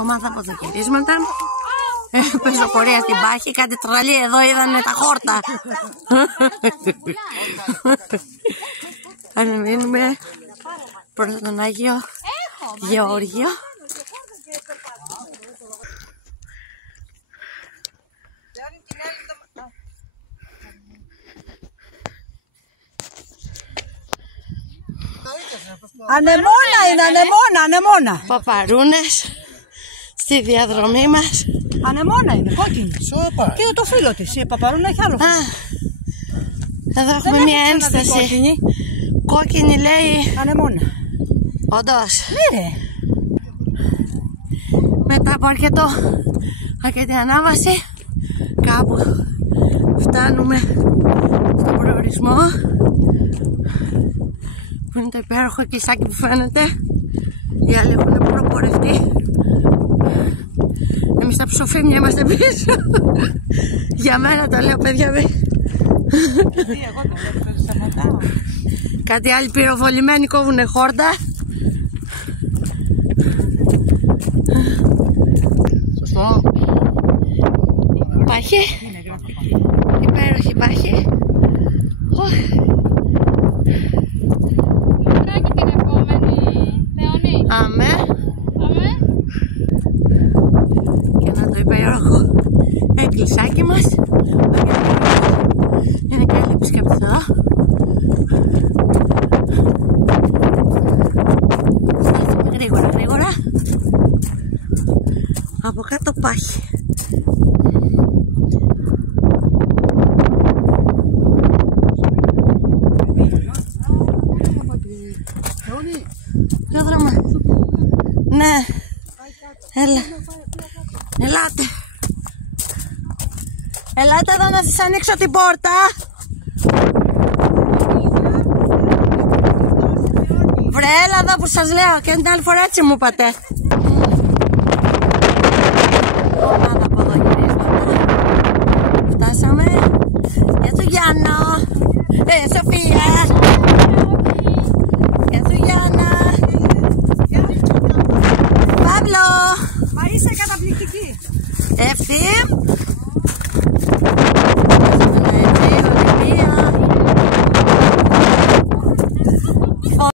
Ομάδα ποδοκυρίσματα. Πεζοπορία στην Πάχη. Κάτι τραλή εδώ είδανε τα χόρτα. Ανεβαίνουμε προς τον Άγιο Γεώργιο. Ανεμόνα είναι, ανεμόνα. Παπαρούνες στη διαδρομή μας. Ανεμόνα είναι, κόκκινη. Σόπα. Και το φίλο της, η παπαρούνα έχει άλλο. Εδώ έχουμε μια ένσταση. Κόκκινη λέει. Ανεμόνα. Όντως. Ναι ρε. Μετά από αρκετή ανάβαση, κάπου φτάνουμε στον προορισμό, που είναι το υπέροχο κισάκι που φαίνεται. Οι άλλοι έχουν προπορευτεί. Εμείς τα ψοφίμια είμαστε πίσω. Για μένα το λέω, παιδιά. Κάτι άλλοι πυροβολημένοι κόβουνε χόρτα. Σωστό. Πάχη. Υπέροχη Πάχη. Βράκι την επόμενη Θεονή. Αμέ. Και να το υπέροχο εκκλησάκι μας. Είναι και άλλοι επισκέπτες εδώ. Στάθουμε γρήγορα. Από κάτω Πάχη. Ποιο δρόμο? Ναι. Έλα. Ελάτε. Ελάτε εδώ να σας ανοίξω την πόρτα. Βρε, έλα εδώ που σας λέω. Και την άλλη φορά έτσι μου είπατε. Ομάδα ποδογυρίσματα. Φτάσαμε. Γεια σου Γιάννο. Σοφία. Γεια σου Γιάννα. Παύλο. Μα είσαι καταπληκτική. Ευθύμ.